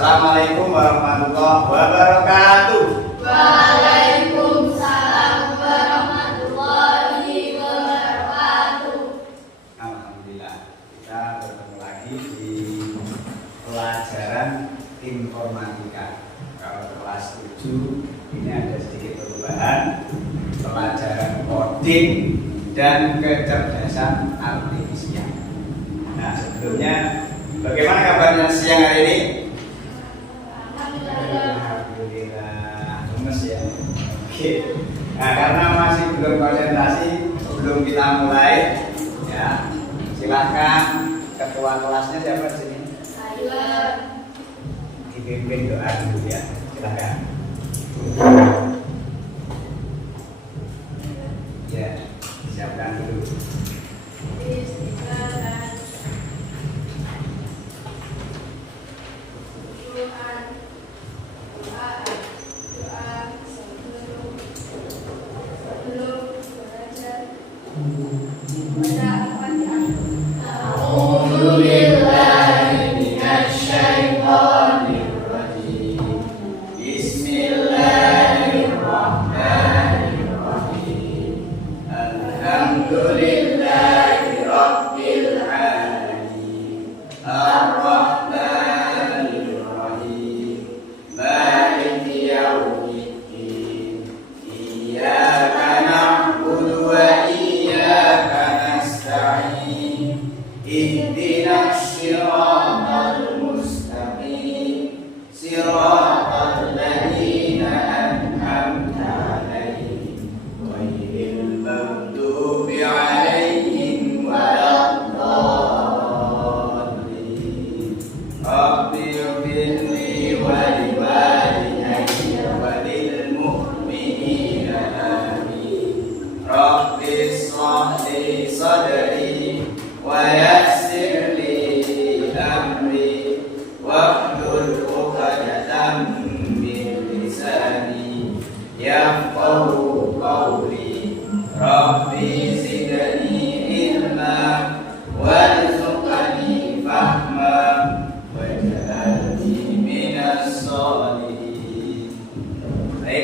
Assalamualaikum warahmatullahi wabarakatuh. Waalaikumsalam warahmatullahi wabarakatuh. Alhamdulillah, kita bertemu lagi di pelajaran informatika. Kalau kelas 7 ini ada sedikit perubahan, pelajaran coding dan kecerdasan artifisial. Nah, sebelumnya bagaimana kabarnya siang hari ini? Alhamdulillah, gemes ya. Oke. Nah, karena masih belum konsentrasi, sebelum kita mulai, ya, silahkan ketua kelasnya siapa di sini? Ayo. Dipimpin doa dulu ya, silahkan. Ya, siapkan dulu.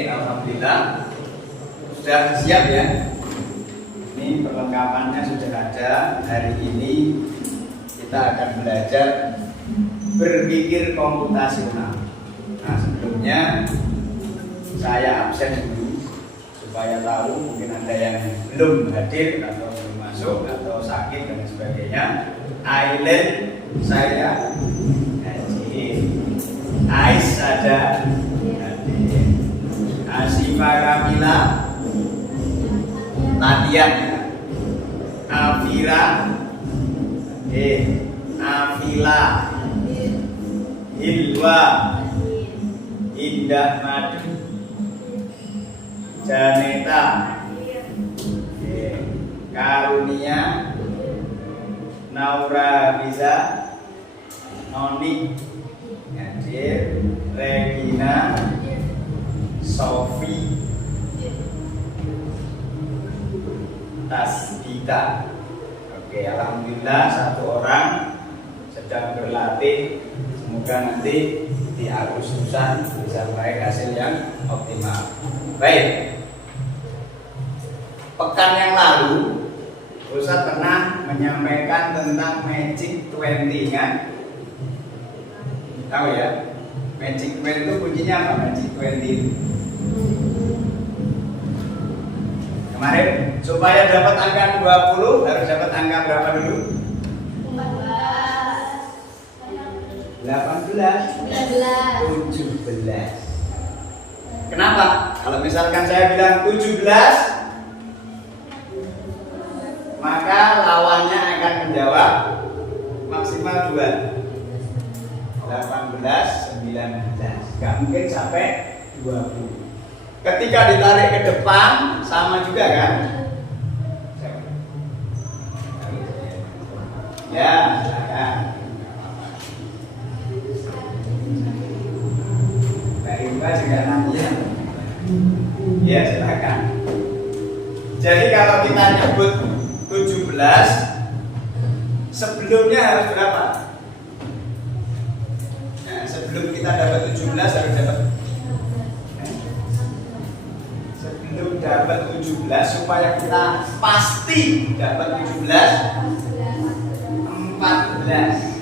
Alhamdulillah, sudah siap ya. Ini perlengkapannya sudah ada. Hari ini kita akan belajar berpikir komputasional. Nah, sebelumnya saya absen dulu supaya tahu, mungkin ada yang belum hadir atau belum masuk atau sakit dan sebagainya. Ailen saya hadir, Ais ada hadir, Asifa Kamila, Tatian, Afira, Afila, Hilwa, Indah Madu, Janeta, Karunia, Naura Biza, Noni hadir, Regina, Sofi, Tasdita. Oke, alhamdulillah satu orang sedang berlatih. Semoga nanti di Agustusan bisa meraih hasil yang optimal. Baik. Pekan yang lalu Ustaz pernah menyampaikan tentang Magic 20 kan? Tahu ya? Magic 20 itu kuncinya apa? Magic 20 kemarin supaya dapat angka 20 harus dapat angka berapa dulu? 18 17. Kenapa? Kalau misalkan saya bilang 17, maka lawannya akan menjawab maksimal 2. 18 19. Gak mungkin sampai 20. Ketika ditarik ke depan sama juga kan? Ya, silakan. Mbak Imba juga nanti ya. Ya, silakan. Jadi kalau kita nyebut 17, sebelumnya harus berapa? Nah, sebelum kita dapat 17 harus dapat sebelum dapat 17 supaya kita pasti dapat 17 14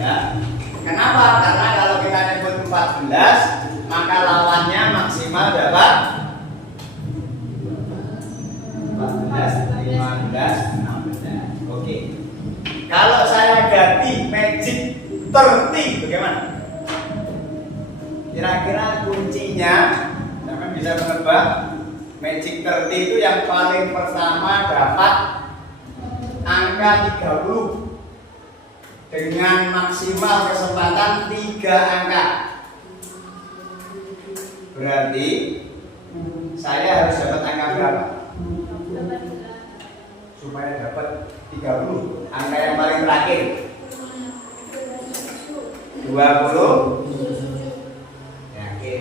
ya. Kenapa? Karena kalau kita nyebut 14 maka lawannya maksimal dapat 14, 15, 16. Oke. Kalau saya ganti magic 30 bagaimana? Kira-kira kuncinya teman bisa menebak magic 30 itu yang paling pertama dapat angka 30 dengan maksimal kesempatan 3 angka. Berarti saya harus dapat angka berapa? Supaya dapat 30 angka yang paling terakhir 20 yakin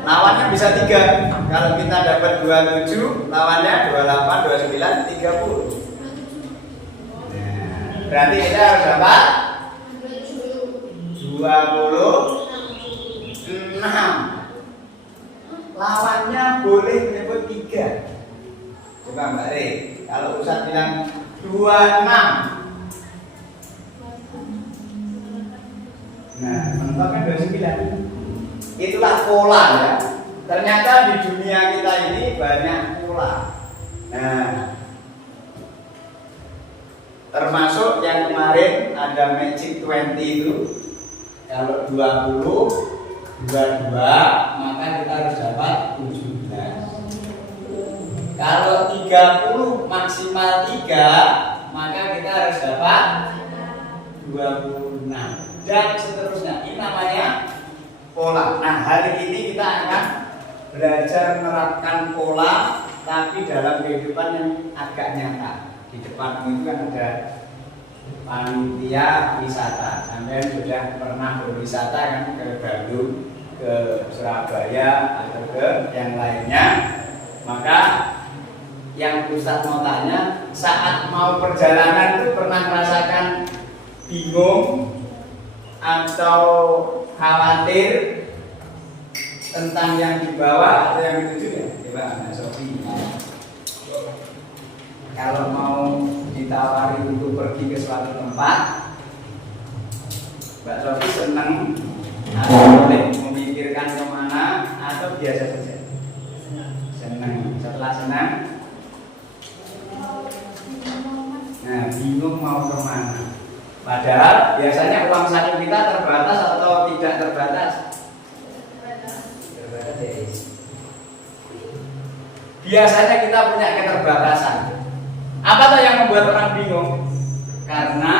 lawannya bisa 3. Kalau kita dapat 27 lawannya 28, 29, 30 nah, berarti kita harus dapat 26 lawannya boleh menyebut 3. Coba Mbak Re, kalau Ustaz bilang 26 nah menentukan 29. Itulah pola ya. Ternyata di dunia kita ini banyak pola. Nah, termasuk yang kemarin ada magic 20 itu. Kalau 20, 22 maka kita harus dapat 17. Kalau 30 maksimal 3 maka kita harus dapat 26 dan seterusnya. Ini namanya pola. Nah, hari ini kita akan belajar menerapkan pola tapi dalam kehidupan yang agak nyata. Di depanmu itu kan ada panitia wisata. Sampai sudah pernah berwisata kan ke Bandung, ke Surabaya atau ke yang lainnya. Maka yang Ustaz mau tanya, saat mau perjalanan itu pernah merasakan bingung atau khawatir tentang yang dibawa atau yang dituju ya? Coba Mbak Sofi. Kalau mau ditawari untuk pergi ke suatu tempat, Mbak Sofi senang atau boleh memikirkan kemana atau biasa saja? Senang. Setelah senang, nah bingung mau kemana? Padahal biasanya uang saku kita terbatas atau tidak terbatas? Terbatas ya. Biasanya kita punya keterbatasan. Apa tuh yang membuat orang bingung? Karena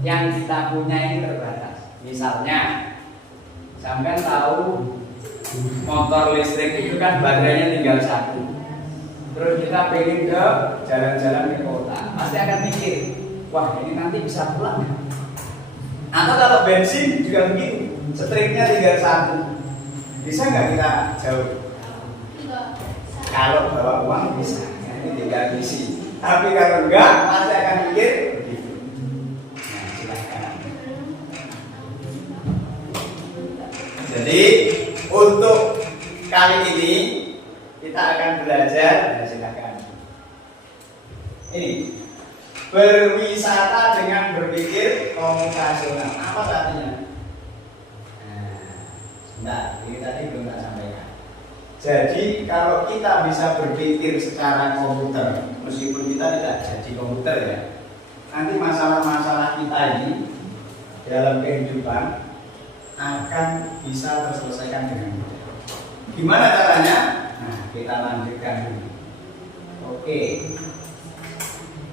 yang kita punya ini terbatas. Misalnya, sampai tahu motor listrik itu kan baterainya tinggal 1. Terus kita pengen ke jalan-jalan ke kota, pasti akan mikir, wah ini nanti bisa pulang. Atau kalau bensin juga begitu, setriknya tinggal 1, bisa nggak kita jauh? Kalau bawa uang bisa, ini tinggal isi. Tapi kalau enggak, pasti akan mikir begitu. Nah, silakan. Jadi untuk kali ini kita akan belajar. Nah, silakan. Ini berwisata dengan berpikir komutasional. Apa artinya? Nah, ini tadi belum tak sampaikan. Jadi kalau kita bisa berpikir secara komputer, meskipun kita tidak jadi komputer ya, nanti masalah-masalah kita ini dalam kehidupan akan bisa terselesaikan dengan mudah. Gimana caranya? Nah, kita lanjutkan dulu. Oke.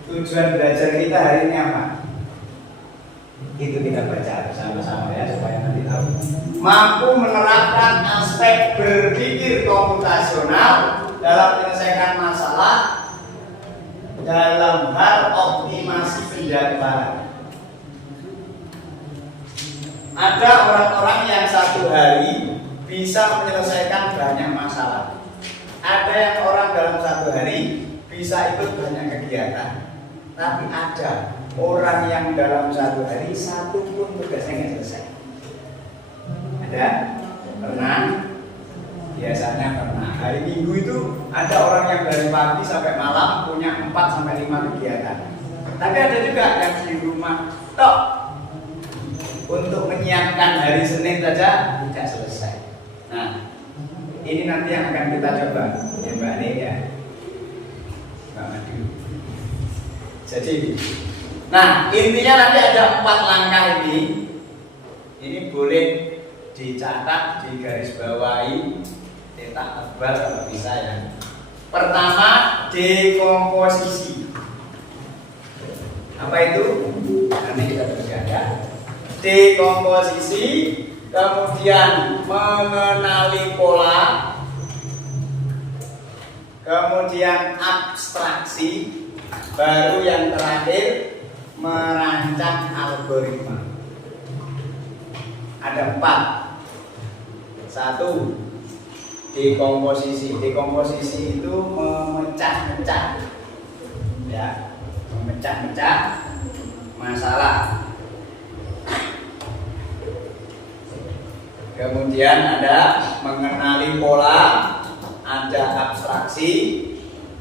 Tujuan belajar kita hari ini apa? Itu kita baca bersama-sama ya supaya nanti tahu. Mampu menerapkan aspek berpikir komputasional dalam menyelesaikan masalah dalam hal optimasi penjadwalan. Ada orang-orang yang satu hari bisa menyelesaikan banyak masalah. Ada yang orang dalam satu hari bisa ikut banyak kegiatan. Tapi ada orang yang dalam satu hari satu pun tugasnya nggak selesai. Ada? Pernah? Biasanya pernah. Hari Minggu itu ada orang yang dari pagi sampai malam punya 4 sampai 5 kegiatan. Tapi ada juga yang di rumah tok untuk menyiapkan hari Senin saja tidak selesai. Nah, ini nanti yang akan kita coba ya Mbak Nih ya, Mbak Madu. Jadi, nah intinya nanti ada 4 langkah ini. Ini boleh dicatat, digarisbawahi, cetak tebal kalau bisa ya. Pertama, dekomposisi. Apa itu? Nanti kita berjaga. Dekomposisi, kemudian mengenali pola, kemudian abstraksi, baru yang terakhir merancang algoritma. Ada 4. 1. Dekomposisi. Dekomposisi itu memecah-mecah, ya, memecah-mecah masalah. Kemudian ada mengenali pola, ada abstraksi,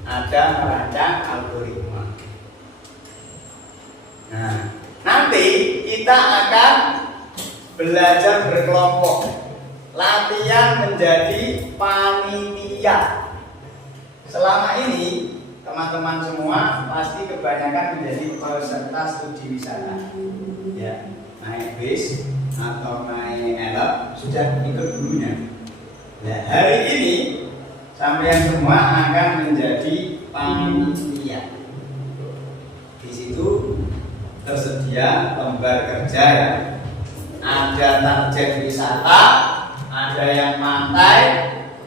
ada merancang algoritma. Nah, nanti kita akan belajar berkelompok, latihan menjadi panitia. Selama ini teman-teman semua pasti kebanyakan menjadi peserta studi wisata, ya, naik bis atau naik elep sudah ikut gurunya. Nah, hari ini sampean semua akan menjadi panitia. Di situ tersedia lembar kerja ya. Ada target wisata, ada yang pantai,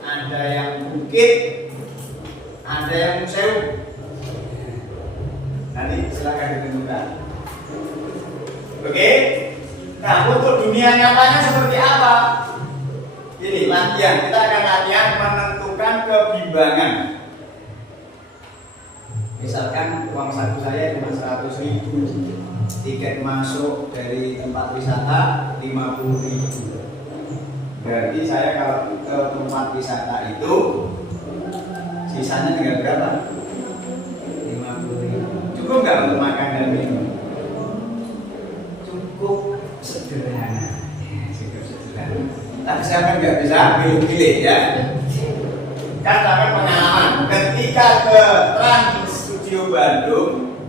ada yang bukit, ada yang museum. Nanti silakan ditentukan. Oke? Nah, untuk dunia nyatanya seperti apa? Ini latihan, kita akan latihan menentukan kebimbangan. Misalkan uang saku saya cuma 100.000, tiket masuk dari tempat wisata 50.000. Berarti saya kalau ke tempat wisata itu sisanya tinggal berapa? 50.000. Cukup nggak untuk makan dan minum? Cukup sederhana. Ya, cukup sederhana. Tapi saya kan nggak bisa pilih-pilih ya. Kan sampai pengalaman ketika ke Trans Studio Bandung,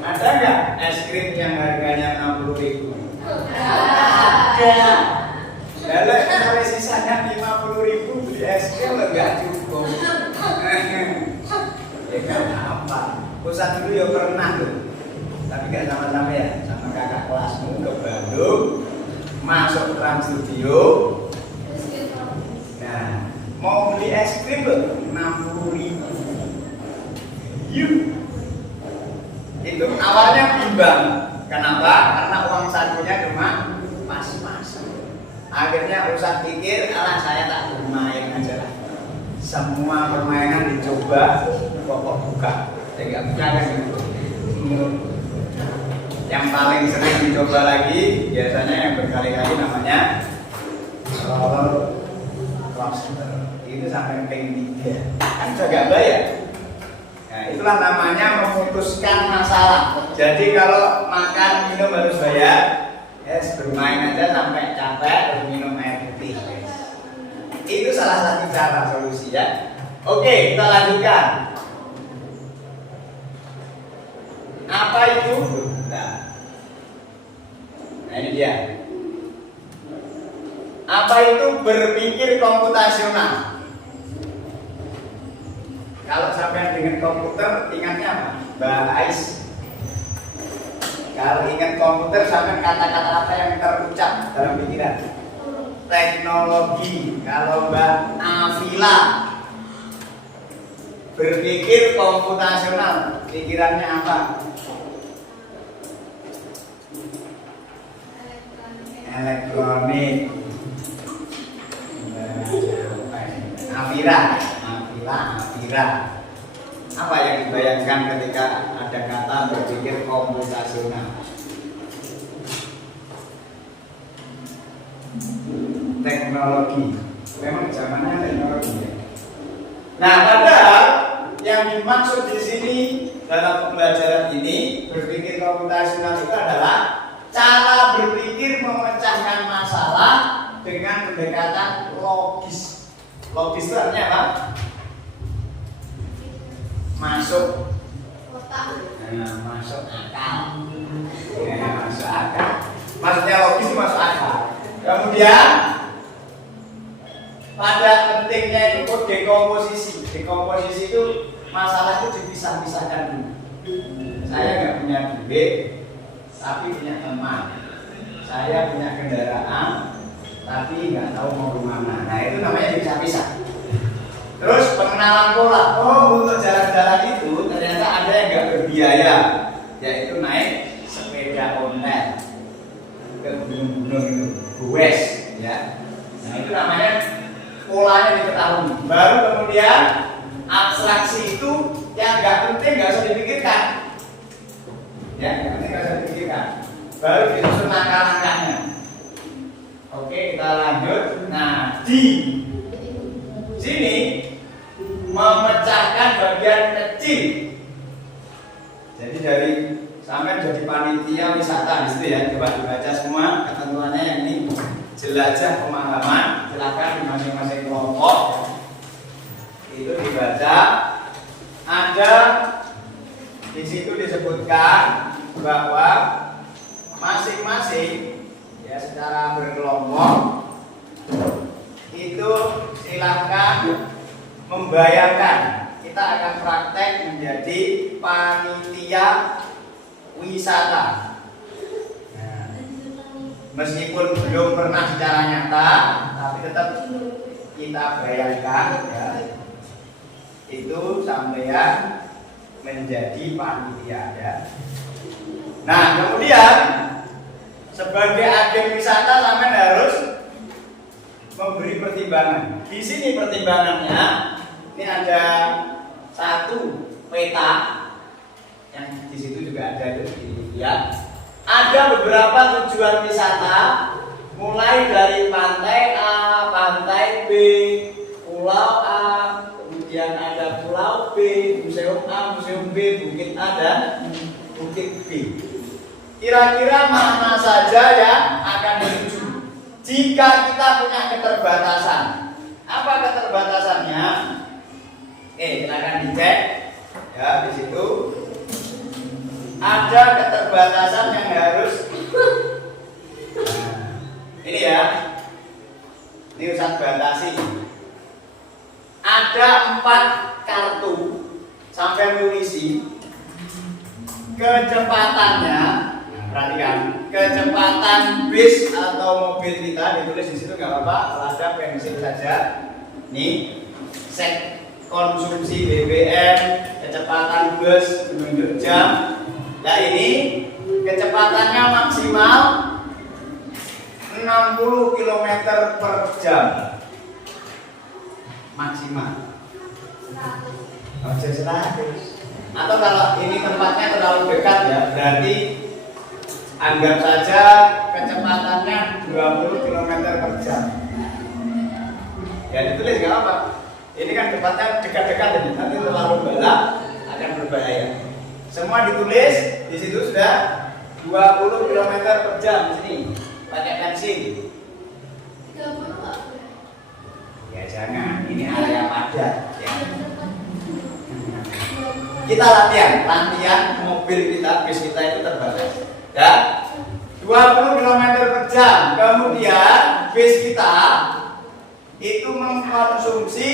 ada nggak es krim yang harganya 60.000? Ada. Lalu kalau sisanya 50.000 beli es krim nggak cukup. Ya kan apa? Pusat dulu ya pernah tuh, tapi nggak sama-sama ya, sama kakak kelasmu ke Bandung, masuk Trans Studio. Nah, mau beli es krim loh 60.000. Yuk. Itu awalnya bimbang. Kenapa? Karena uang sakunya cuma pas-pasan. Akhirnya Ustaz pikir, alah saya tak bermain aja lah. Semua permainan dicoba, pokok buka. Saya nggak punya kan gitu. Yang paling sering dicoba lagi, biasanya yang berkali-kali namanya roller coaster. Itu sampai ranking 3. Kan juga nggak bayar. Nah, itulah namanya memutuskan masalah. Jadi kalau makan minum harus bayar, yes, bermain aja sampai capek, minum air putih. Yes. Itu salah satu cara solusi ya. Oke, kita lanjutkan. Apa itu? Nah ini dia. Apa itu berpikir komputasional? Kalau sampai dengan komputer, ingatnya apa? Mbak Ais. Kalau ingat komputer, sampai kata-kata apa yang terucap dalam pikiran? Teknologi. Kalau Mbak Afila berpikir komputasional, pikirannya apa? Elektronik. Afira. Apa yang dibayangkan ketika ada kata berpikir komputasional? Teknologi. Memang zamannya teknologi ya. Nah, padahal yang dimaksud di sini dalam pembelajaran ini berpikir komputasional itu adalah cara berpikir memecahkan masalah dengan pendekatan logis. Logis itu artinya apa? Masuk masuk akal. Masuk akal. Maksudnya logis itu masuk akal. Kemudian pada pentingnya itu dekomposisi. Dekomposisi itu masalah itu dipisah-pisahkan dulu. Saya nggak punya duit, tapi punya teman. Saya punya kendaraan, tapi nggak tahu mau kemana. Nah itu namanya dipisah-pisah. Terus pengenalan pola. Oh, untuk jalan-jalan itu ternyata ada yang nggak berbiaya, yaitu naik sepeda online ke gunung-gunung itu, goes, ya. Nah itu namanya polanya diketahui. Baru kemudian abstraksi itu yang nggak penting nggak usah dipikirkan, ya nggak penting nggak usah dipikirkan. Baru disusun langkah-langkahnya. Oke, kita lanjut. Nah di sini memecahkan bagian kecil. Jadi dari sampai jadi panitia wisata di situ ya. Coba dibaca semua ketentuannya yang ini. Jelajah pemahaman, silakan di masing-masing kelompok itu dibaca. Ada di situ disebutkan bahwa masing-masing ya secara berkelompok itu silakan membayangkan kita akan praktek menjadi panitia wisata. Meskipun belum pernah secara nyata, tapi tetap kita bayangkan ya, itu sampean menjadi panitia ya. Nah kemudian sebagai agen wisata sampean harus memberi pertimbangan. Di sini pertimbangannya ini ada satu peta yang di situ juga ada itu ya. Ada beberapa tujuan wisata, mulai dari pantai A, pantai B, pulau A, kemudian ada pulau B, museum A, museum B, bukit A dan bukit B. Kira-kira mana saja yang akan dituju? Jika kita punya keterbatasan, apa keterbatasannya? Silakan dicek ya di situ. Ada keterbatasan yang harus ini ya, ini Ustaz batasi. Ada 4 kartu sampai tulisi kecepatannya. Perhatikan, kecepatan bis atau mobil kita ditulis di situ nggak apa-apa, kalau ada pensil saja. Nih, set konsumsi BBM, kecepatan bus menunjuk jam. Nah ini kecepatannya maksimal 60 km per jam maksimal. Atau kalau ini tempatnya terlalu dekat ya, berarti anggap saja kecepatannya 20 km per jam. Ya ditulis nggak apa. Ini kan tempatnya dekat-dekat ini, nanti terlalu balap akan berbahaya. Semua ditulis di situ sudah 20 km per jam sini pakai pensil. 30 ya jangan, ini area padat ya. Kita latihan mobil kita, bis kita itu terbatas ya 20 km per jam. Kemudian bis kita itu mengkonsumsi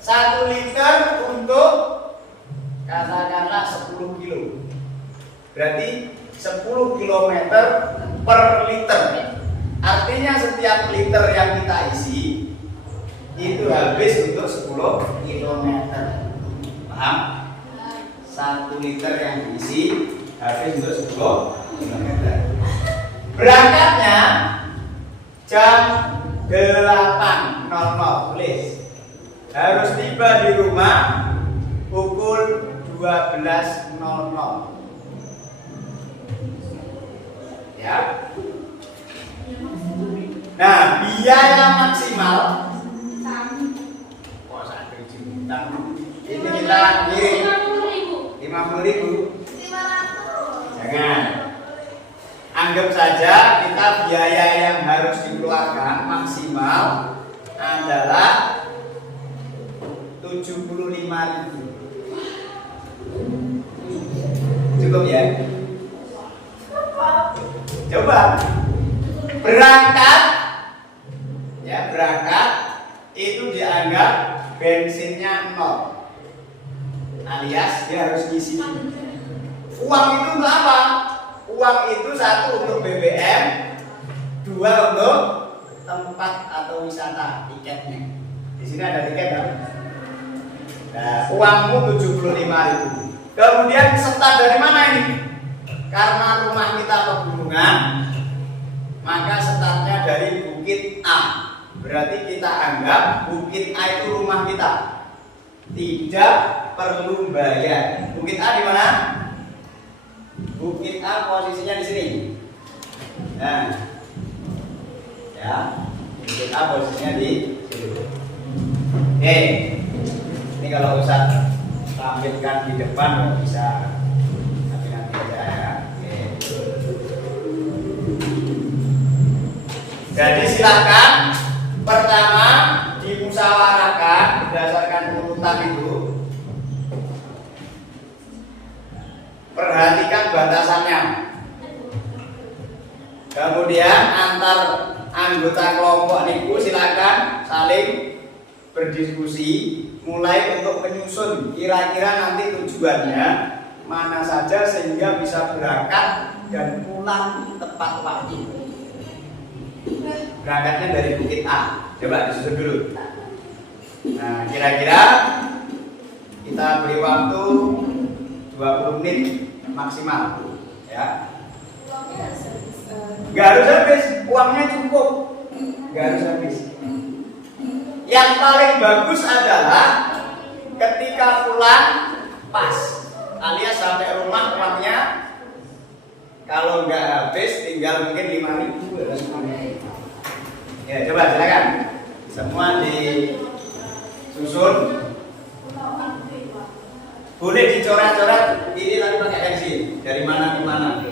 1 liter untuk katakanlah 10 kilo. Berarti 10 km per liter. Artinya setiap liter yang kita isi itu habis untuk 10 km. Paham? 1 liter yang diisi habis untuk 10 km. Berangkatnya jam 8.00 tulis. harus tiba di rumah pukul 12.00. Ya. Nah, biaya maksimal ini kita kirim 50.000. Jangan. Anggap saja kita biaya yang harus dikeluarkan maksimal adalah 75.000. Cukup ya? Coba berangkat ya, berangkat itu dianggap bensinnya 0, alias dia harus ngisi. Uang itu untuk apa? Uang itu satu untuk BBM, dua untuk tempat atau wisata, tiketnya. Di sini ada tiket kan? Nah, uangmu 75.000. Kemudian start dari mana ini? Karena rumah kita pegunungan, maka startnya dari Bukit A. Berarti kita anggap Bukit A itu rumah kita, tidak perlu bayar. Bukit A di mana? Bukit A posisinya di sini. Nah, ya, Bukit A posisinya di sini. Oke, ini kalau Ustaz tampilkan di depan bisa, tapi nanti aja ya. Oke. Jadi silakan pertama dimusyawarahkan berdasarkan urutan itu. Perhatikan batasannya. Kemudian antar anggota kelompok niku silakan saling berdiskusi, mulai untuk menyusun kira-kira nanti tujuannya mana saja sehingga bisa berangkat dan pulang tepat waktu. Berangkatnya dari Bukit A. Coba disusun dulu. Nah, kira-kira kita beri waktu 20 menit maksimal, ya. Nggak harus habis, uangnya cukup. Nggak harus habis. Yang paling bagus adalah ketika pulang pas, alias sampai rumah uangnya kalau nggak habis tinggal mungkin 5.000. Ya, coba silakan. Semua disusun. Boleh dicoret-coret ini tadi pakai pensil. Dari mana ke mana?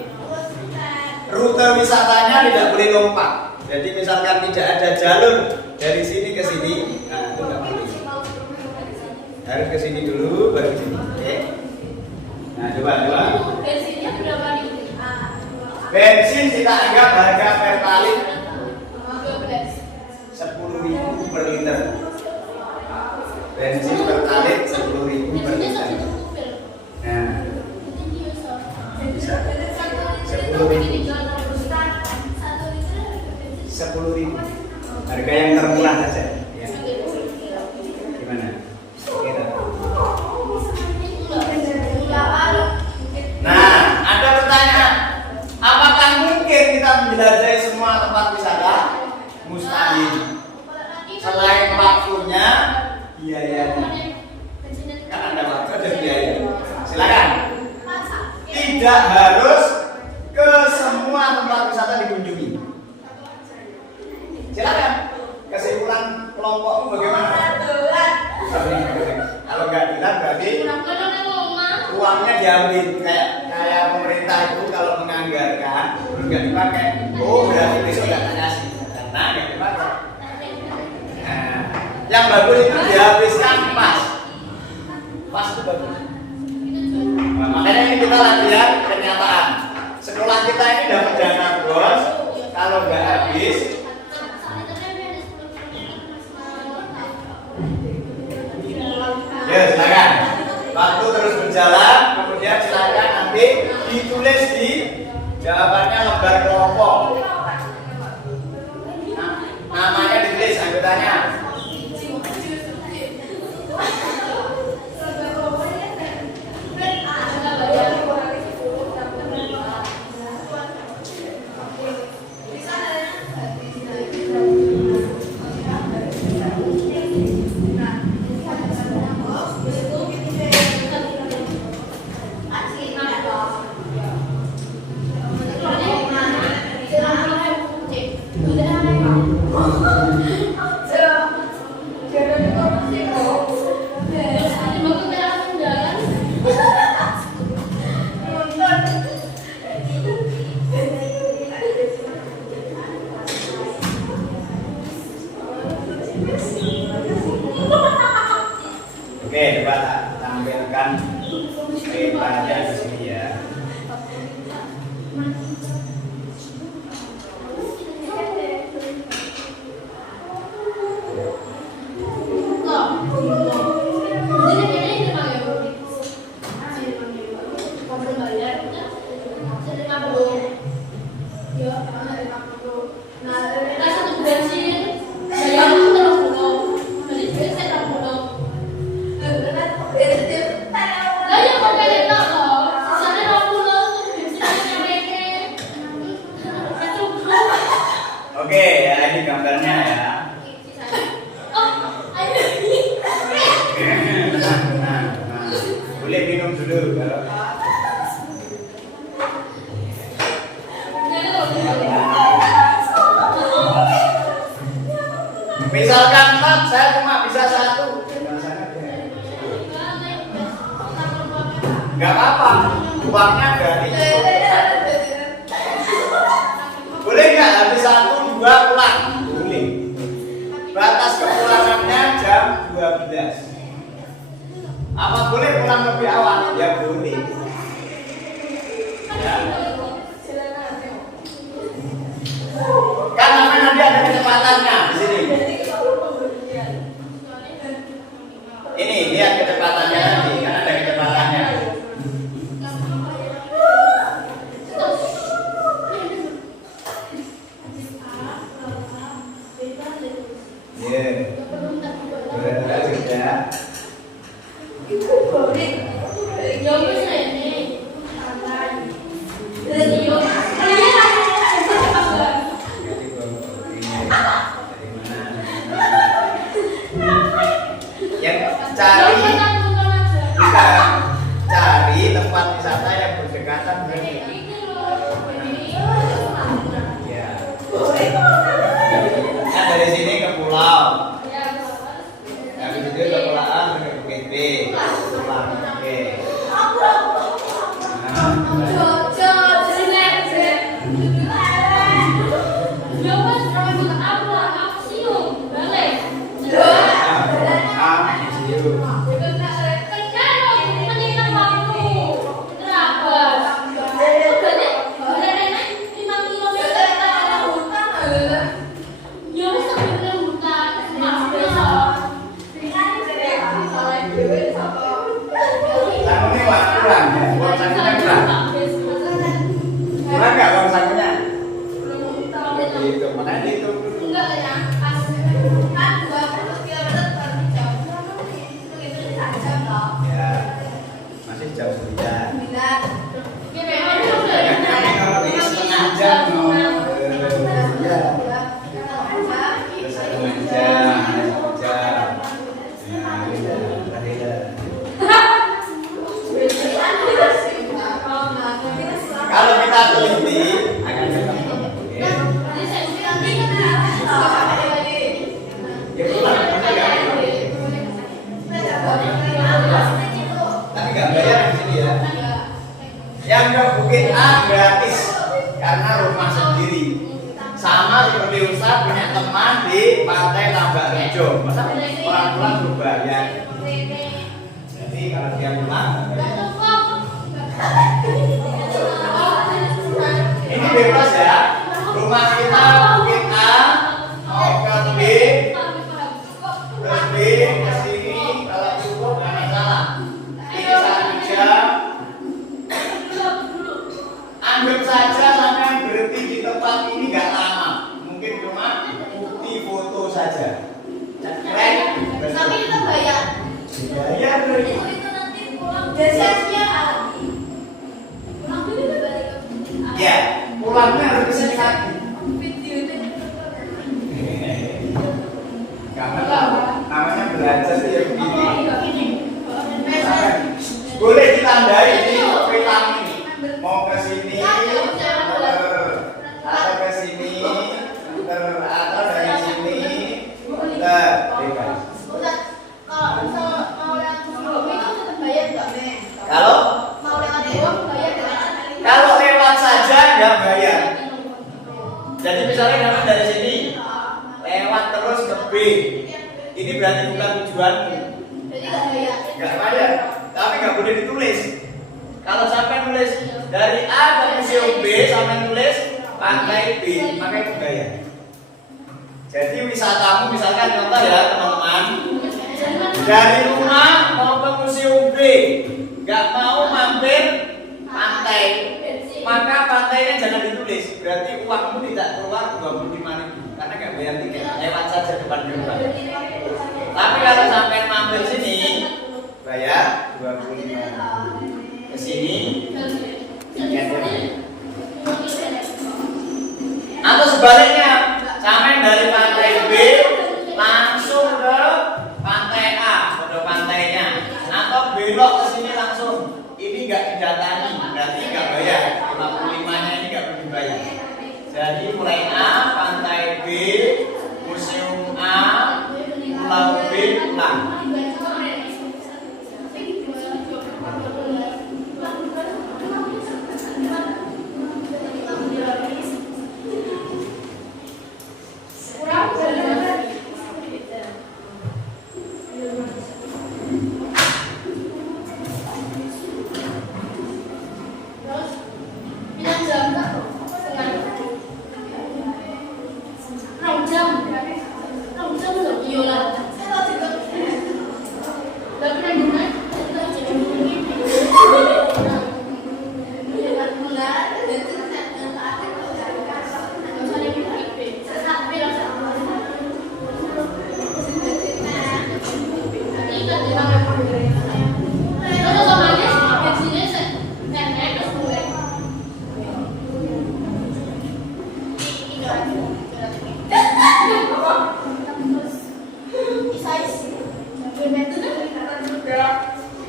Rute wisatanya tidak boleh lompat. Jadi misalkan tidak ada jalur dari sini ke sini, nah itu nggak boleh. Harus ke sini dulu, baru ke sini. Oke. Nah, coba. Bensinnya berapa nih? Bensin kita anggap harga pertalite 12. 10.000 per liter. Bensin pertalite 10.000 per liter. Nah, bisa 10.000. 10.000. Harga yang termurah saja. Ya. Gimana? Kira. Nah, ada pertanyaan. Apakah mungkin kita menjelajahi semua tempat wisata? Mustahil. Selain waktunya, biayanya. Kan ada waktu ada biaya. Silakan. Tidak harus ke semua tempat wisata dikunjungi. Silakan. Kesimpulan kelompokmu bagaimana? Kalau nggak dilat berarti uangnya diambil, kayak pemerintah itu kalau menganggarkan terus nggak dipakai. Oh, berarti besok nggak kasih karena nggak dipakai. Nah, yang bagus itu dihabiskan pas itu bagus. Nah, makanya ini kita latihan kenyataan. Sekolah kita ini dapat dana bos, kalau nggak habis. Ya, silakan. Waktu terus berjalan, kemudian silakan nanti ditulis di jawabannya lembar kelompok. Namanya ditulis anggotanya. tampilkan petanya di sini ya. Oke, ya ini gambarnya ya. Nah, boleh minum dulu kalau misalkan 4, saya cuma bisa 1. Enggak apa-apa, uangnya gratis. Boleh nggak habis 1, 2 pulang? Boleh. Batas kepulangannya jam 12. Apa boleh pulang lebih awal? Ya boleh. Ya. Kan namanya nanti ada kecepatannya di sini. Ini lihat kecepatannya nanti, kan ada kecepatannya. Cari tempat wisata yang berdekatan dengan ya. Nah, dari sini ke pulau. Habis itu ke pulau A ke Bukit B. Pulang. Oke. Kurang nggak uang sakunya? Dihitung, makanya dihitung dulu. Enggak ya, kan 20 km per jam. Itu jam loh. Ya, masih jauh sudah. Ini setengah jam loh. Ya. Setengah jam, satu jam. Ya, kalau kita teliti akan ketemu. Ya. Tapi nggak bayar di sini ya. Yang ke Bukit A gratis karena rumah sendiri. Sama seperti Ustaz punya teman di Pantai Tambak Rejo. Masa orang pulang suruh bayar. Jadi kalau dia pulang ini bebas ya. Rumah kita Bukit A mau ke B, terus B ke sini kalau cukup nggak masalah. Ini 1 jam. Anggap saja sampai berhenti di tempat ini nggak lama, mungkin cuma bukti foto saja. Cekrek. Tapi kita bayar. Bayar dulu. Itu nanti pulang biasanya pulang dulu balik ke Ya, pulangnya harus ke sini lagi. Karena namanya belajar sih ya begini. Boleh ditandai di peta ini. Mau ke sini, atau ke sini, atau dari sini, bebas. Kalau kalau lewat saja nggak bayar. Jadi misalnya kamu dari sini lewat terus ke B, ini berarti bukan tujuanmu. Nggak bayar. boleh ditulis. Kalau sampai nulis dari A ke museum B sampai nulis pantai B, maka itu gaya. Jadi wisatamu misalkan contoh ya teman-teman, dari rumah mau ke museum B, nggak mau mampir pantai, maka pantainya jangan ditulis. Berarti uangmu tidak keluar 25.000 karena nggak bayar tiket, lewat saja depan gerbang. Tapi kalau sampai mampir sini, bayar 25.000. Ke sini tiketnya. Atau sebaliknya, sampai dari pantai B langsung ke pantai A, ke pantainya. Atau belok ke sini langsung. Ini nggak didatangi, berarti nggak bayar. 55-nya ini nggak perlu dibayar. Jadi mulai A, pantai B, museum A, pulau B, pulang.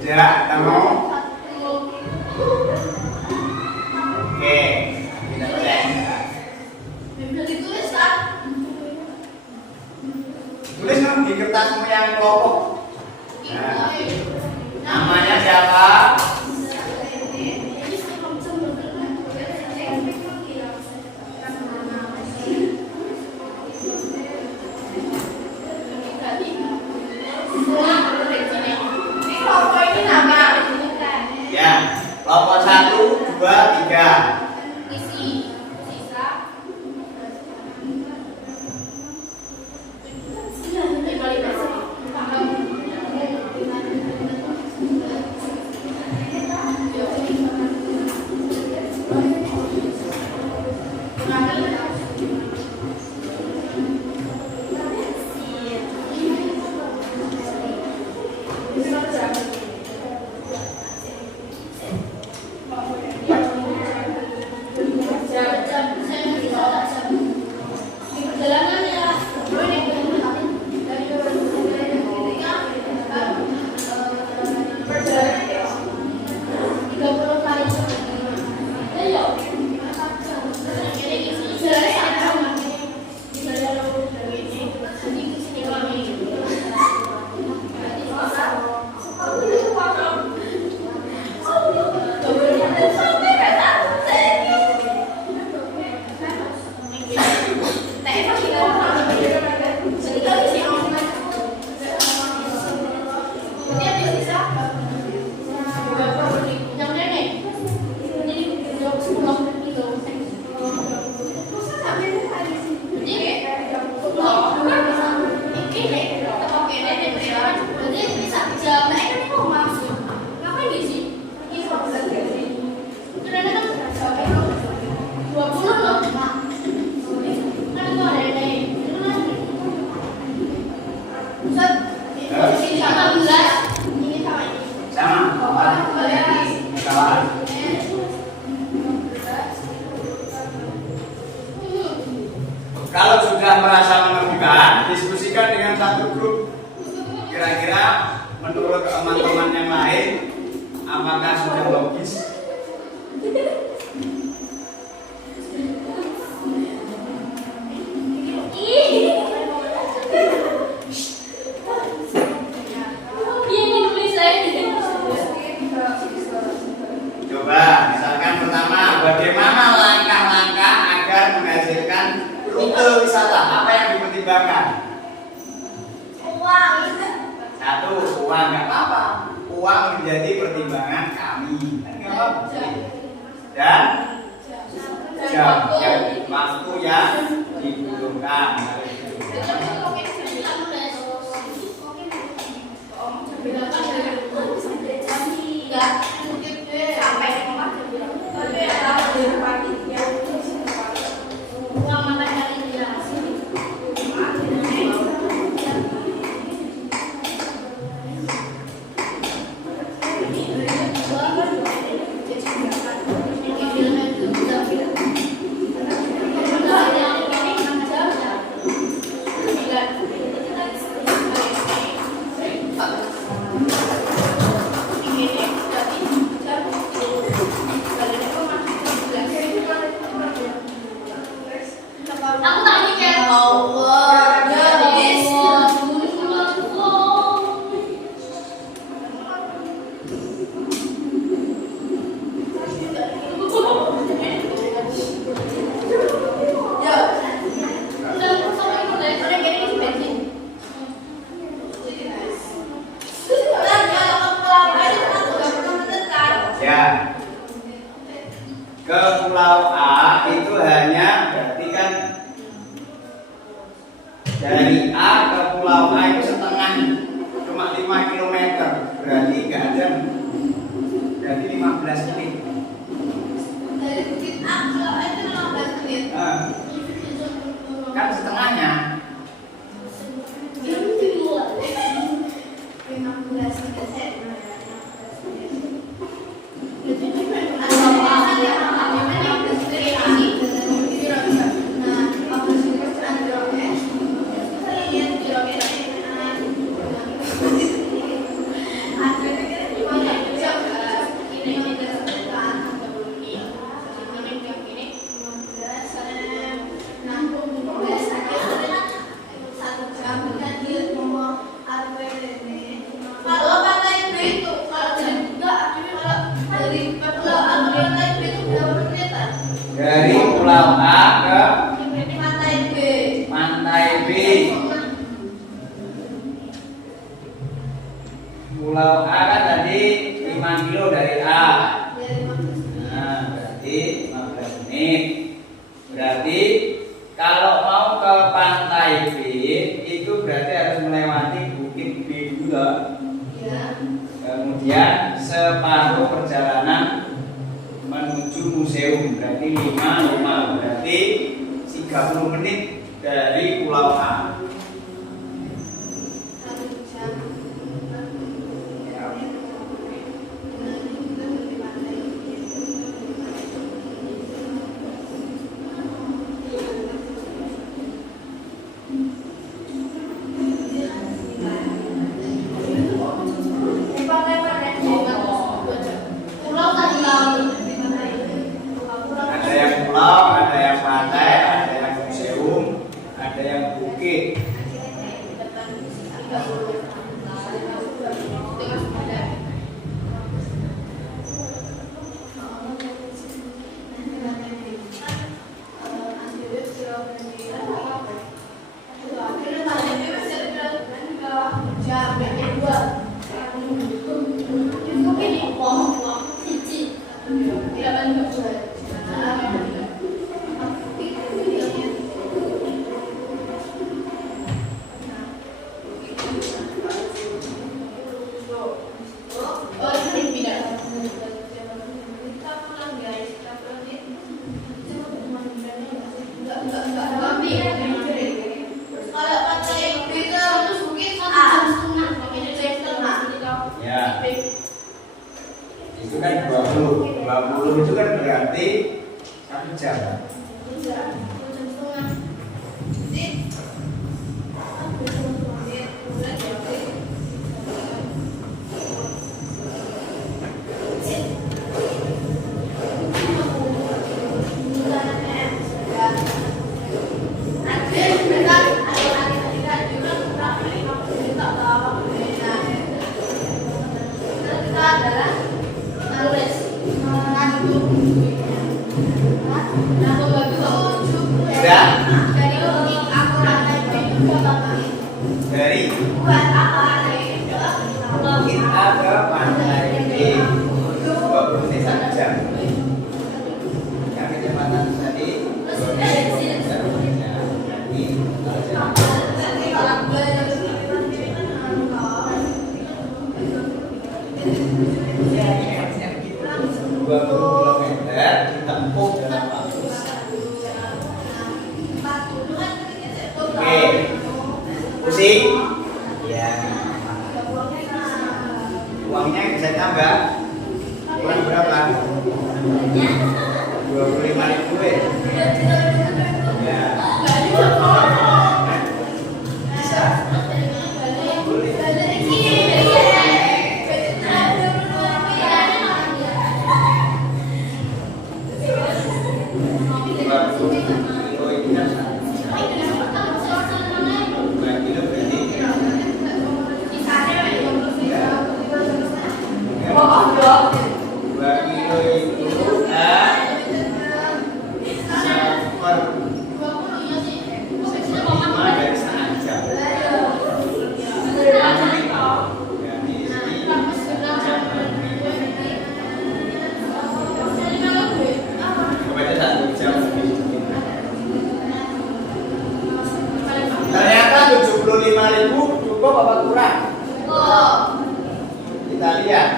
Ya, kamu. Oke, kita cek. Tulis dong di kertasmu yang kelompok. Nah, namanya siapa? Ya, kelompok 1, 2, 3. Kalau sudah merasa menemukan, diskusikan dengan satu grup. Kira-kira menurut teman-teman yang lain, apakah sudah logis? Coba, misalkan pertama, bagaimana langkah-langkah agar menghasilkan rute wisata? Apa yang dipertimbangkan? Uang. Satu, uang nggak apa-apa. Uang menjadi pertimbangan kami. Kan nggak apa-apa. Dan jam yang waktu yang dibutuhkan. Aku tanya kayak Allah, jadi Ya, ke Pulau A itu hanya berarti kan dari A ke Pulau A itu setengah, cuma 5 km, berarti nggak ada, berarti 15 menit. dari Bukit Aksa itu 15 menit. Kan setengahnya. 15 menit. Kalau pantai B itu, kalau enggak, kalau dari Pulau A ke pantai B itu berapa menitan? Dari Pulau A ke Pantai B. Pantai B. Pulau A kan tadi 5 kilo dari A. Nah, berarti 15 menit. Berarti kalau mau ke Pantai B itu berarti harus melewati Bukit B dulu. Kemudian separuh perjalanan menuju museum, berarti 5 berarti 30 menit dari Pulau A. Ada yang pulau, ada yang pantai, ada yang museum, ada yang bukit. Kalau pantai B itu bukit Ya, itu kan 20 itu kan berarti 1 jam. Dari kita ke pantai 20 menit 1 jam. Yang kecepatan tadi 2 menit 1 jam. Jadi dua puluh kilometer ditempuh dalam waktu 1 jam. Oke, pusing? Ya. Uangnya bisa tambah. Kurang berapa? 25.000 ya. Ya. Bisa. Boleh. Ternyata 75.000 cukup apa kurang? Kita lihat.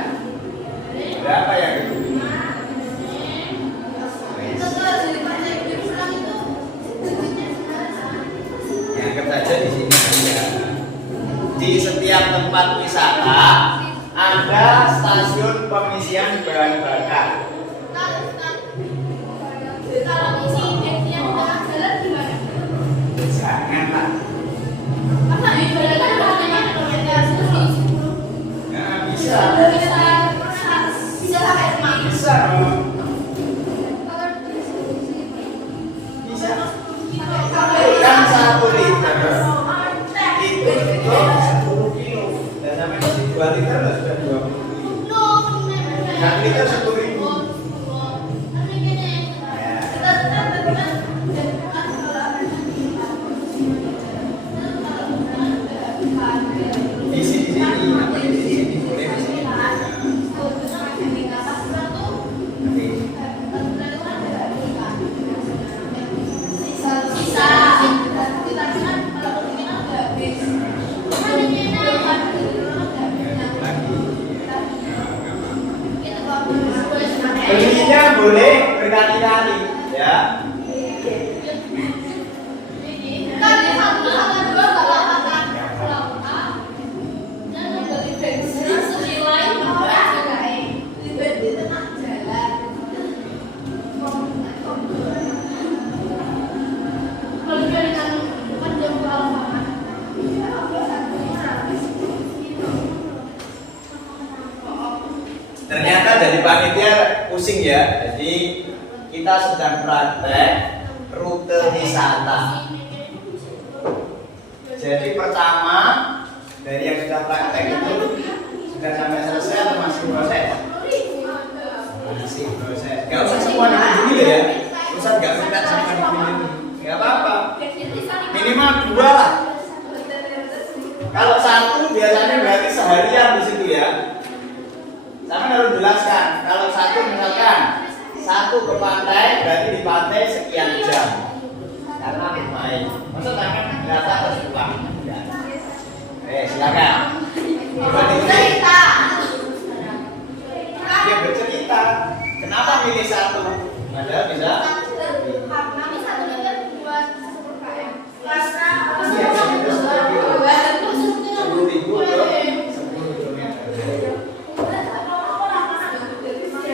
Berapa yang itu? Yang saja di sini ada. Di setiap tempat wisata ada stasiun pengisian bahan bakar. Kalau isi bensin yang tengah jalan gimana? Jangan lah. Masa di jalan kan harganya kilometer terus diisi dulu. Ya, bisa. Bisa pakai smart. Bisa. Kalau Bisa. Kan 1 liter itu 10 kilo. Dan sampai isi 2 liter lah sudah 20 kilo. 1 liter 10.000. Isi di sini, apa di sini boleh di sini. Belinya boleh berkali-kali, ya. Ternyata dari panitia pusing ya. Jadi kita sedang praktek rute wisata. Jadi pertama dari yang sudah praktek itu sudah sampai selesai atau masih proses? Masih proses. Gak usah semua dikunjungi ya. Ustaz gak minta semua dikunjungi. Gak apa-apa. Minimal 2 lah. Kalau 1 biasanya berarti seharian di situ ya. Sama harus jelaskan. Kalau 1 misalkan 1 ke pantai berarti di pantai sekian jam. Karena bermain. Maksud tangan data harus pulang. Silakan. Cerita. Dia bercerita. Kenapa milih 1? Padahal bisa. Kami 1 liter buat 10 km. Karena Iya, itu 10.000 ke 10 kilometer.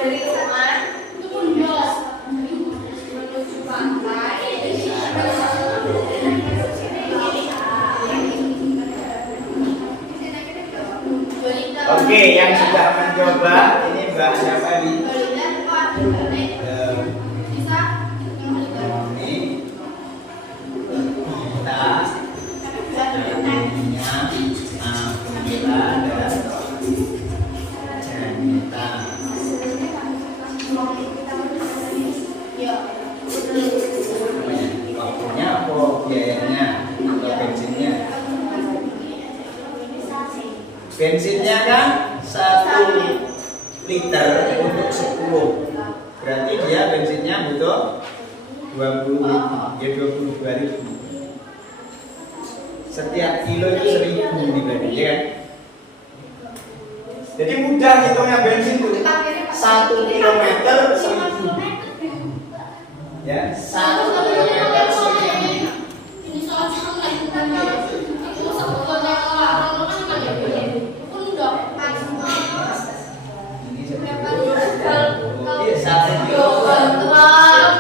dari sana itu pun jos menuju pantai. Oke, yang sudah mencoba ini Mbak siapa nih? Waktunya apa biayanya atau bensinnya? Bensinnya kan 1 liter untuk 10. Berarti dia bensinnya butuh 20.000, ya 22.000. Setiap kilo itu 1.000 dibagi, ya kan? Jadi mudah hitungnya bensin itu 1 kilometer 1.000. Ya, 1 kilometer 1.000. Ini soal itu sama orang Ini 1 kilometer.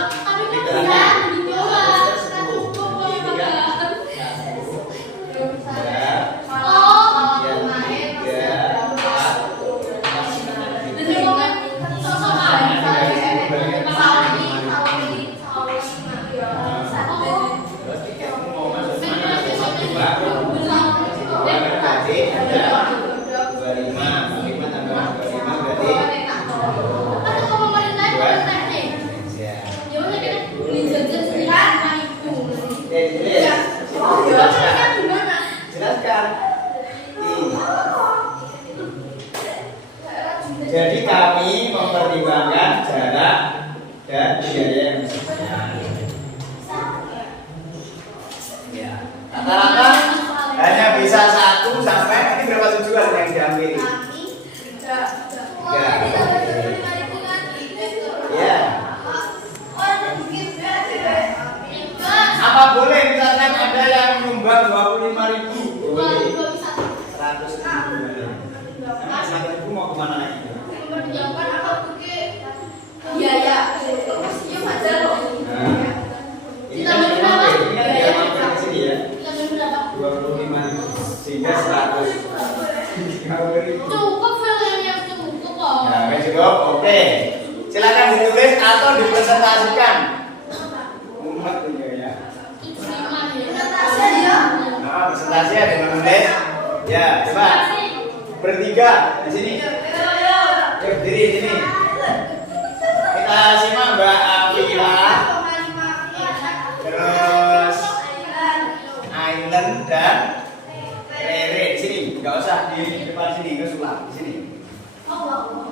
Jadi kami mempertimbangkan jarak dan biaya yang besar. Ya, rata-rata hanya bisa 1 sampai ini berapa tujuan yang diambil? Ya. Ya. Apa boleh misalkan ada yang nyumbang 25.000? Boleh. 100.000. Nah, 1.000 mau kemana lagi? Mempertimbangkan apa pakai biaya pastinya wajar loh. Ini kan dia mampir ke sini ya. 25.000 sehingga 100. Cukup film yang cukup kok. Nah, cukup. Oke. Silakan ditulis atau dipresentasikan. Mumet punya ya. Nah, presentasi ada yang menulis. Ya, coba. Bertiga di sini. Yuk, berdiri di sini. Kita simak Mbak Afila, terus Island dan Rere di sini. Enggak usah di depan sini, ke sulap di sini.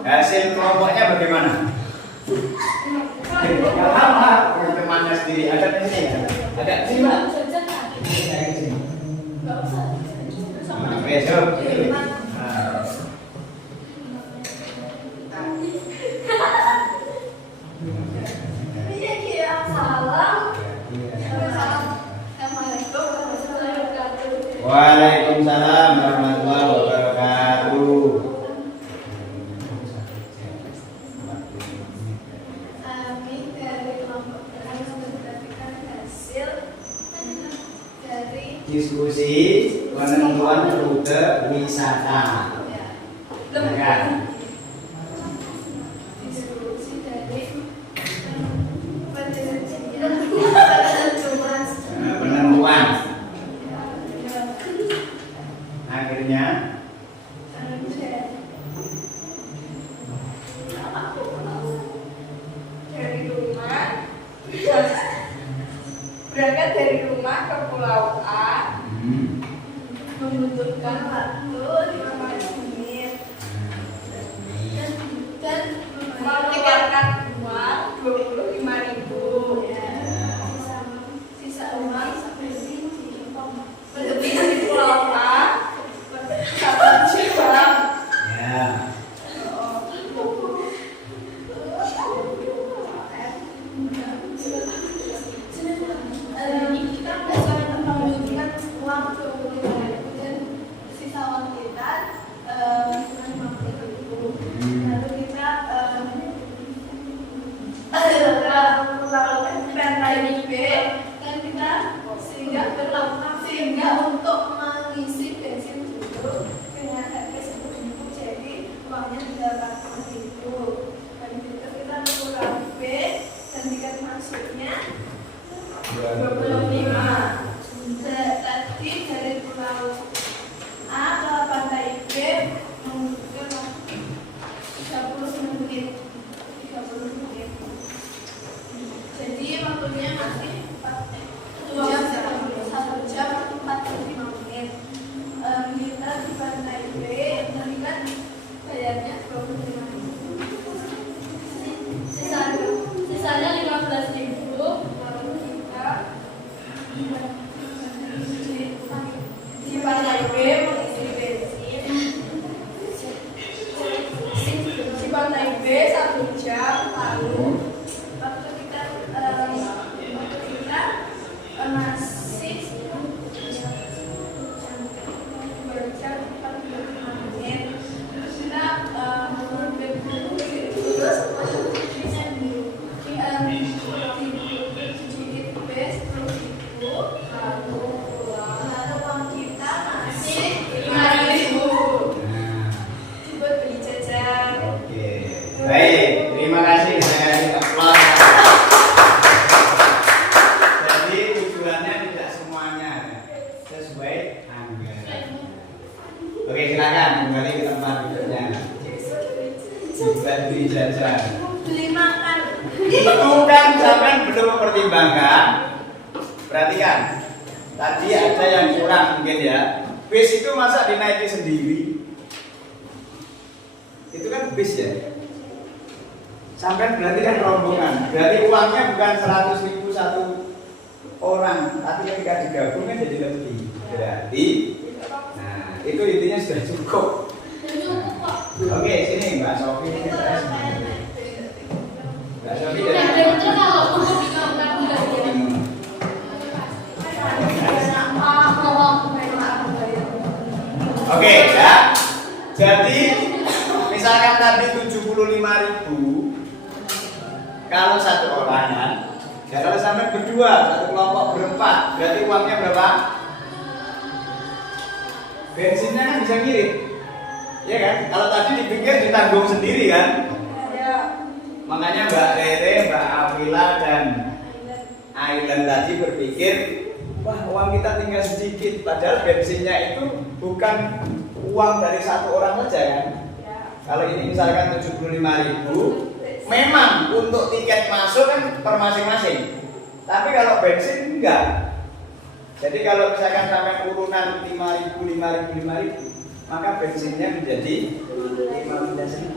Hasil kelompoknya bagaimana? Enggak apa-apa, temannya sendiri. Ada di sini ya? Ada di sini, Mbak. Di sini. Besok. Waalaikumsalam warahmatullahi wabarakatuh. Kami dari kelompok kami mendapatkan hasil dari Diskusi penentuan rute wisata. Ya. diskusi dari Penentuan. Akhirnya dari rumah berangkat dari rumah ke Pulau A membutuhkan waktu 15 menit dan mengeluarkan uang 25.000. Sisa uang berhenti di Pulau A 1 jam. ya. kita berdasarkan menunjukkan uang 25.000 dan sisa uang kita cuma 50.000. Lalu kita melakukan penilaian B dan kita sehingga untuk mengisi bensin dulu dengan harga 10.000 jadi uangnya 80.000. Dan kita mengurangi B dan tiket masuknya 25. Tadi dari Pulau A ke Pantai B membutuhkan waktu 30 menit. Jadi waktunya masih 1 jam 45 menit. Kita di Pantai B tadi kan bayarnya 25.000. Baik, terima kasih. Saya kasih aplaus. Jadi tujuannya tidak semuanya sesuai anggaran. Oke, silakan kembali ke tempat duduknya. Juga beli jajan. Beli makan. Itu kan sampai belum mempertimbangkan. Perhatikan, tadi ada yang kurang mungkin ya. Bis itu masa dinaiki sendiri? Itu kan bis ya. Sampai berarti kan rombongan. Berarti uangnya bukan 100.000 satu orang, tapi ketika digabung kan jadi lebih. Berarti, nah itu intinya sudah cukup. Oke, sini Mbak Sofi. Mbak Sofi Oke ya. Jadi misalkan tadi 75.000 kalau satu orang kan. Ya kalau sampai berdua, satu kelompok berempat, berarti uangnya berapa? Bensinnya kan bisa ngirit. Ya kan? Kalau tadi dipikir ditanggung sendiri kan? Makanya Mbak Rere, Mbak Awila dan Ailen tadi berpikir, wah uang kita tinggal sedikit, padahal bensinnya itu bukan uang dari satu orang saja kan? Kalau ini misalkan 75.000, memang untuk tiket masuk kan per masing-masing. Tapi kalau bensin enggak. Jadi kalau misalkan sampai urunan 5.000, 5.000, maka bensinnya menjadi 15.000.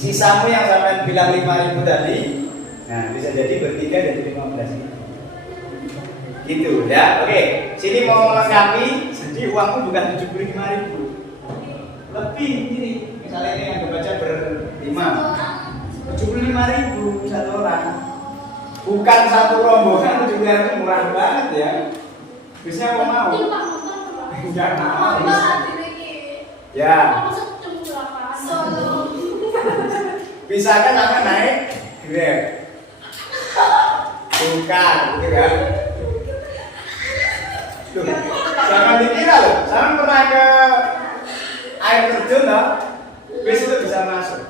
Sisamu yang sampai bilang 5.000 tadi, nah bisa jadi bertiga jadi 15.000. Gitu ya. Oke, sini mau melengkapi, jadi uangmu bukan 75.000. Lebih ini, misalnya ini yang dibaca berlima, 75.000 satu orang. Bukan satu rombongan, 75.000 murah banget ya. Bisa kok mau? Enggak mau. Ya. Bisa kan akan naik Grab. Bukan, gitu kan? Loh, jangan dikira loh, jangan pernah ke air terjun loh, bis itu bisa masuk.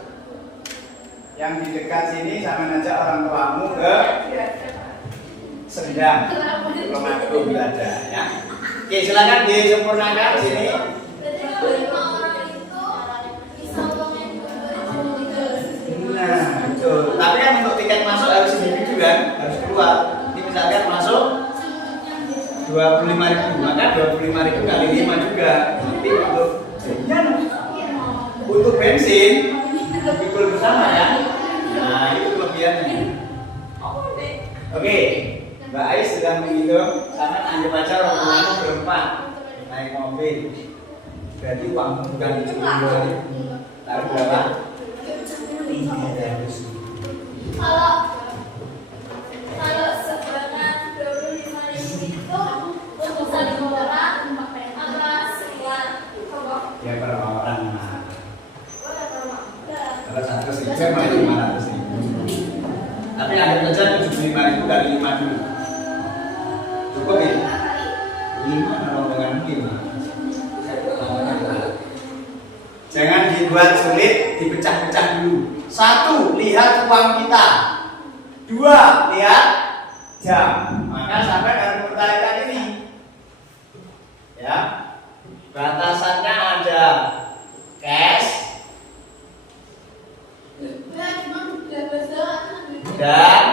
Yang di dekat sini sama ngajak orang tuamu ke Sendang, belum aku belajar ya. Oke, silakan disempurnakan sini. Nah, betul. Tapi kan untuk tiket masuk harus sendiri juga, harus keluar. Ini misalkan masuk 25.000, maka 25.000 kali 5 juga. Nanti untuk bensin pikul bersama ya. Nah itu kelebihannya. Oke, Mbak Ais sudah menghitung. Sangat anggap aja rombongan berempat naik mobil. Berarti uangmu bukan 75.000. Taruh berapa? 300. Kalau sebanyak 25.000 itu untuk satu orang apa sekian? Ya per orang. Kalau 100.000 mah 500.000. Tapi anggap saja 75.000 kali 5 dulu. Cukup ya? 5 rombongan 5. Jangan dibuat sulit, dipecah-pecah dulu. 1, lihat uang kita. 2, lihat jam. Maka sampai harus mempertahankan ini. Ya. Batasannya ada cash dan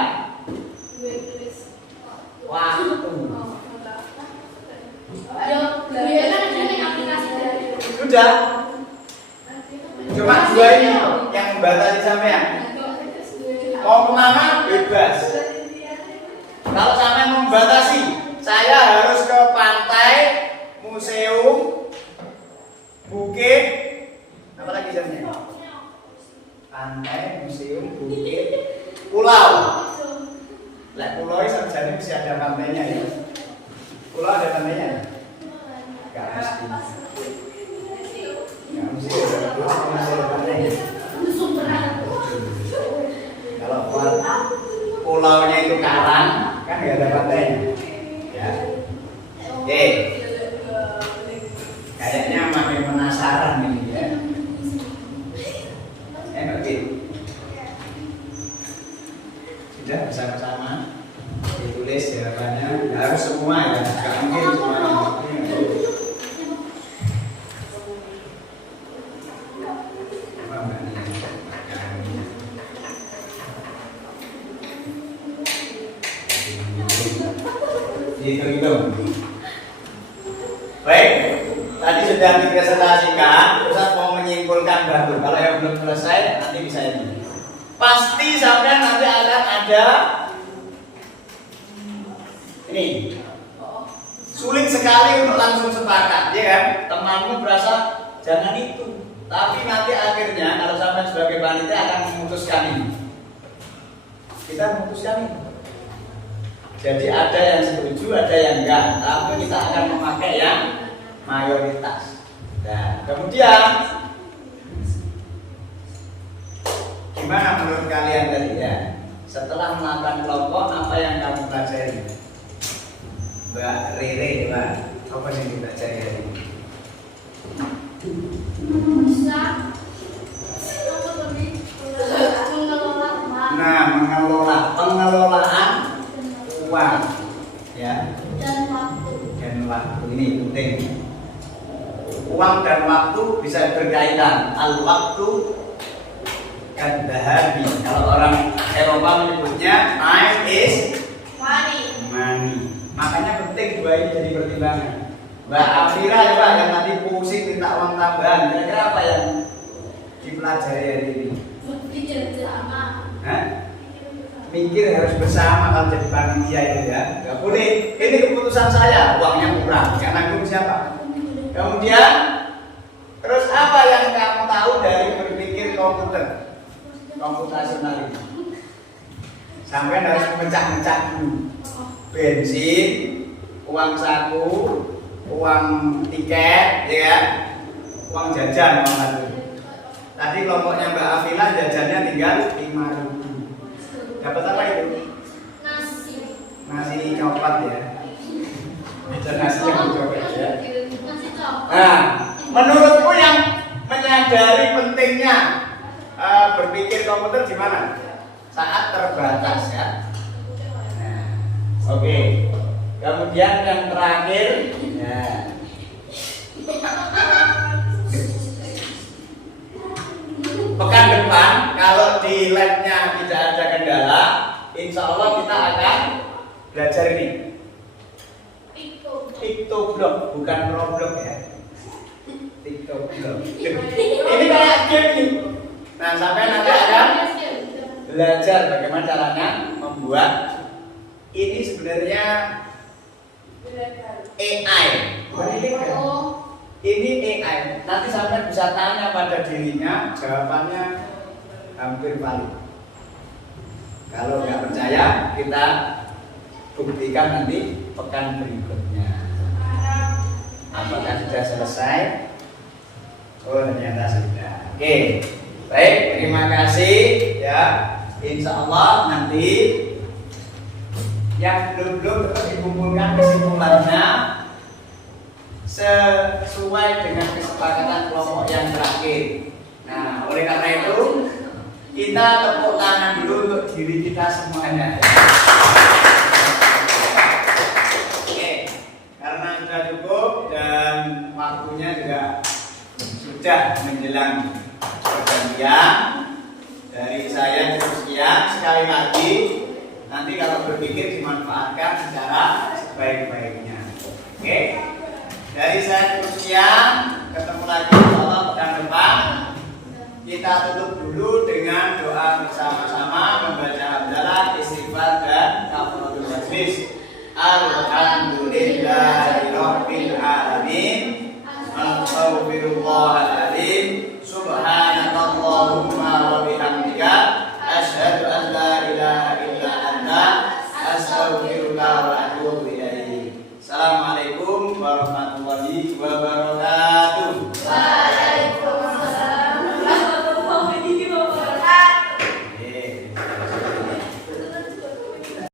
waktu. Sudah. Cuma 2 ini yang membatasi sampean. Mau kemana? Bebas. Kalau sampean membatasi, saya harus ke pantai, museum, bukit, apa lagi jamnya? Pantai, museum, bukit, pulau. Lah pulau ini sebenarnya mesti ada pantainya ya. Pulau ada pantainya? Gak mesti. Gak mesti ada pantainya. Kalau pulaunya itu karang, kan gak ada pantainya. Ya. Oke. Kayaknya makin penasaran ini ya. Sudah bersama-sama ditulis jawabannya. Nggak harus semua ya, nggak mungkin semuanya. Gitu. Baik, tadi sudah dipresentasikan. Ustaz mau menyimpulkan baru. Kalau yang belum selesai nanti bisa ini. Pasti sampai nanti akan ada ini. Sulit sekali untuk langsung sepakat, ya kan? Temanmu berasa jangan itu. Tapi nanti akhirnya kalau sampai sebagai panitia akan memutuskan ini. Kita memutuskan ini. Jadi ada yang setuju, ada yang enggak. Tapi kita akan memakai yang mayoritas. Nah, kemudian gimana menurut kalian tadi ya? Setelah melakukan kelompok, apa yang kamu pelajari? Mbak Rere, Mbak, apa yang dipelajari hari ini? Bisa mengelola uang. Nah, pengelolaan uang, ya, Dan waktu. ini penting. Uang dan waktu bisa berkaitan. Al-waktu kan dahabi. Kalau orang Eropa menyebutnya time is money. Makanya penting dua ini jadi pertimbangan. Mbak Afira coba yang tadi pusing minta uang tambahan. Kira-kira apa yang dipelajari hari ini? Hah? Mikir harus bersama kalau jadi panitia itu ya. Gak boleh. Ini keputusan saya, uangnya kurang. Yang nanggung siapa? Kemudian terus apa yang kamu tahu dari berpikir komputer? Komputasional ini. Sampai harus memecah-mecah dulu. Bensin, uang saku, uang tiket, ya, uang jajan, uang saku. Tadi kelompoknya Mbak Afila jajannya tinggal 5.000. Dapat apa itu? Nasi coklat ya. Nasi coklat ya. Nah, menurutku yang menyadari pentingnya berpikir komputer gimana? Saat terbatas ya. Nah, oke. Kemudian yang terakhir, ya. Pekan depan kalau di labnya tidak ada kendala, insya Allah kita akan belajar ini. Piktoblock, bukan problem ya. Piktoblock. Ini kayak game ini. Nah, sampai nanti akan belajar bagaimana caranya membuat ini sebenarnya AI. Ini AI. Nanti sampai bisa tanya pada dirinya, jawabannya hampir valid. Kalau nggak percaya, kita buktikan nanti pekan berikutnya. Apakah sudah selesai? Oh, ternyata sudah. Oke, baik. Terima kasih. Ya, insya Allah nanti yang belum tetap dikumpulkan kesimpulannya sesuai dengan kesepakatan kelompok yang terakhir. Nah, oleh karena itu kita tepuk tangan dulu untuk diri kita semuanya. Oke, karena sudah cukup dan waktunya juga sudah menjelang pergantian, dari saya cukup sekian. Sekali lagi, nanti kalau berpikir dimanfaatkan secara sebaik-baiknya. Oke. Dari saya cukup sekian, ketemu lagi insyaallah pekan depan. Kita tutup dulu dengan doa bersama-sama, membaca hamdalah, istighfar dan kafaratul majlis. Alhamdulillahirabbil alamin. Astaghfirullahaladzim. Subhanakallahumma